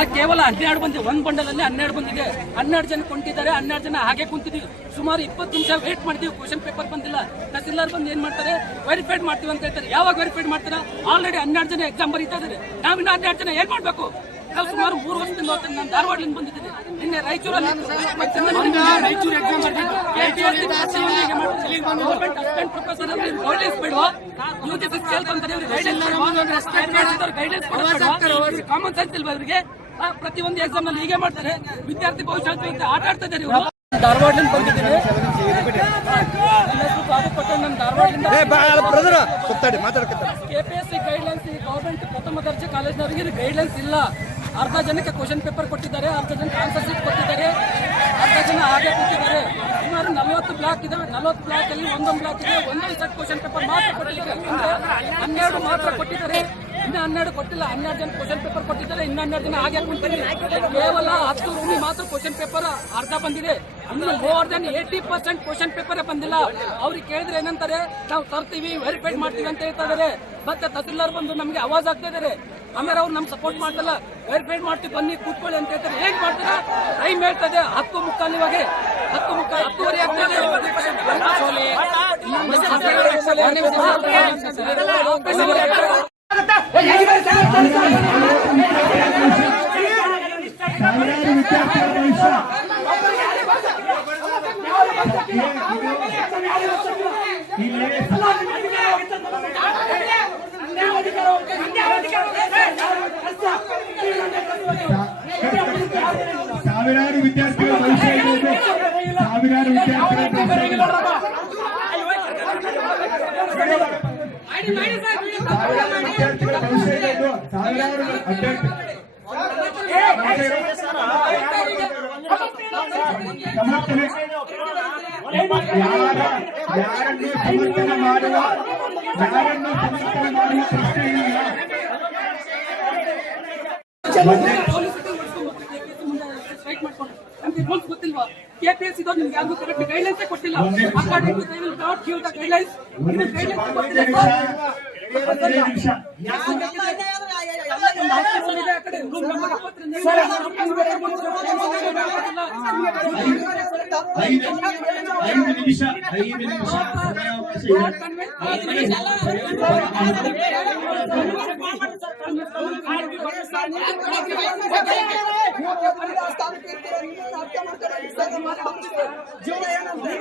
ಆ ಕೇವಲ ಹನ್ನೆರಡು ಬಂದಿದೆ ಒಂದು ಬಂಡಲಲ್ಲಿ ಹನ್ನೆರಡು ಬಂದಿದೆ ಹನ್ನೆರಡು ಜನ ಕೊಂಡಿದ್ದಾರೆ ಹನ್ನೆರಡು ಜನ ಹಾಗೆ ಕುಂತಿದ್ದೀವಿ. ಸುಮಾರು ಇಪ್ಪತ್ತು ನಿಮಿಷ ವೇಟ್ ಮಾಡ್ತೀವಿ ಕ್ವಶನ್ ಪೇಪರ್ ಬಂದಿಲ್ಲ. ತಹಸೀಲ್ದಾರ್ ಬಂದು ಏನ್ ಮಾಡ್ತಾರೆ? ವೆರಿಫೈಡ್ ಮಾಡ್ತೀವಿ ಅಂತ ಹೇಳ್ತಾರೆ. ಯಾವಾಗ ವೆರಿಫೈಡ್ ಮಾಡ್ತಾರೆ? ಆಲ್ರೆಡಿ ಹನ್ನೆರಡು ಜನ ಎಕ್ಸಾಮ್ ಬರೀತಾ ಇದ್ದಾರೆ. ನಾವಿನ್ನ ಹನ್ನೆರಡು ಜನ ಏನ್ ಮಾಡಬೇಕು? ನಾವು ಸುಮಾರು ಮೂರು ವರ್ಷದಿಂದ ಹೋಗ್ತೀನಿ ನಾನು ಧಾರವಾಡದಿಂದ ಬಂದಿದ್ದೀನಿ. ನಿನ್ನೆ ರಾಯಚೂರಲ್ಲಿ Raichur exam government assistant professor guidance ಬೇಡವಾ? ಯು ಜಿ ಸಿ ಕೇಳ್ಕೊಂತಾರೆ ಗೈಡೆನ್ಸ್ ಕಾಮನ್ ಸೆನ್ಸ್ ಇಲ್ವಾ ಅವರಿಗೆ ಪ್ರತಿಯೊಂದು ಎಕ್ಸಾಮ್ನಲ್ಲಿ ಹೀಗೆ ಮಾಡ್ತಾರೆ. ವಿದ್ಯಾರ್ಥಿ ಭವಿಷ್ಯ ಅಂತ ಆಟ ಆಡ್ತಾ ಇದ್ದಾರೆ ಇವರು. ಧಾರವಾಡದಿಂದ ಬಂದಿದ್ದೀನಿ. ಕೆಪಿಎಸ್ಸಿ ಗೈಡ್ಲೈನ್ಸ್ ಈ ಗೌರ್ಮೆಂಟ್ ಪ್ರಥಮ ದರ್ಜೆ ಕಾಲೇಜ್ನವರಿಗೆ ಗೈಡ್ಲೈನ್ಸ್ ಇಲ್ಲ. ಅರ್ಧ ಜನಕ್ಕೆ ಕ್ವಶನ್ ಪೇಪರ್ ಕೊಟ್ಟಿದ್ದಾರೆ ಅರ್ಧ ಜನಕ್ಕೆ ಆನ್ಸರ್ ಶೀಟ್ ಕೊಟ್ಟಿದ್ದಾರೆ ಅರ್ಧ ಜನ ಹಾಗೆ ಕೊಟ್ಟಿದ್ದಾರೆ ಸುಮಾರು ನಲವತ್ತು ಬ್ಲಾಕ್ ಇದಾವೆ ನಲವತ್ತು ಬ್ಲಾಕ್ ಅಲ್ಲಿ ಒಂದೊಂದು ಬ್ಲಾಕ್ ಇದೆ ಒಂದೊಂದು ಸೆಟ್ ಕ್ವಶನ್ ಪೇಪರ್ ಮಾತ್ರ ಕೊಟ್ಟಿದ್ದಾರೆ. ಹನ್ನೆರಡು ಮಾತ್ರ ಕೊಟ್ಟಿದ್ದಾರೆ. ಇನ್ನು ಹನ್ನೆರಡು ಕೊಟ್ಟಿಲ್ಲ ಹನ್ನೆರಡು ಜನ ಕ್ವಶನ್ ಪೇಪರ್ ಕೊಟ್ಟಿದ್ದಾರೆ ಇನ್ನು ಹನ್ನೆರಡು ಜನ ಹಾಗೆ ಕುಂತಾರೆ ಕೇವಲ ಹತ್ತು ರೂಮಿ ಮಾತ್ರ ಕ್ವಶನ್ ಪೇಪರ್ ಅರ್ಧ ಬಂದಿದೆ ಇನ್ನು more than eighty percent question paper ಬಂದಿಲ್ಲ ಅವ್ರಿಗೆ ಕೇಳಿದ್ರೆ ಏನಂತಾರೆ ನಾವು ತರ್ತೀವಿ ವೆರಿಫೈಡ್ ಮಾಡ್ತೀವಿ ಅಂತ ಹೇಳ್ತಾ ಮತ್ತೆ ತಹಸೀಲ್ದಾರ್ ಬಂದು ನಮಗೆ ಅವಾಜ್ ಆಗ್ತಾ ಇದಾರೆ ಆಮೇಲೆ ಅವ್ರು ನಮ್ಗೆ ಸಪೋರ್ಟ್ ಮಾಡ್ತಲ್ಲ ವೆರಿಫೈಡ್ ಮಾಡ್ತೀವಿ ಬನ್ನಿ ಕೂತ್ಕೊಳ್ಳಿ ಅಂತ ಹೇಳ್ತಾರೆ ಹೇಗೆ ಮಾಡ್ತಾರೆ ಟೈಮ್ ಹೇಳ್ತದೆ ಹತ್ತು ಮುಕ್ಕಾಲ್ ಇವಾಗ ಹತ್ತು ಮುಕ್ಕಾಲ್ ಹತ್ತುವರೆ ಆಗ್ತದೆ ಸಾವಿರಾರು ವಿದ್ಯಾರ್ಥಿಗಳ ಭವಿಷ್ಯ ಇದೆ ಸಾವಿರಾರು ವಿದ್ಯಾರ್ಥಿಗಳ ಸಾವಿರಾರು ವಿದ್ಯಾರ್ಥಿಗಳ ಭವಿಷ್ಯ ಇದೆ ಇದು. ಯಾರ ಯಾರನ್ನು ಸಮರ್ಥನೆ ಮಾಡುವ ಯಾರನ್ನು ಸಮರ್ಥನೆ ಮಾಡುವ ಪ್ರಶ್ನೆ ಇಲ್ಲ ಕೆಪಿಎಸ್ ಇದು ನಿಮ್ಗೆ ಯಾರಿಗೂ ಕರೆಕ್ಟ್ ಗೈಡ್ಲೈನ್ಸ್ ಕೊಟ್ಟಿಲ್ಲ according not give the guidelines ಇದು ಐದು ಐದು ನಿಮಿಷ ಐದು ನಿಮಿಷ ಸಮಯಾವಕಾಶ ಇದೆ ಜೀವನ ಏನಂದ್ರೆ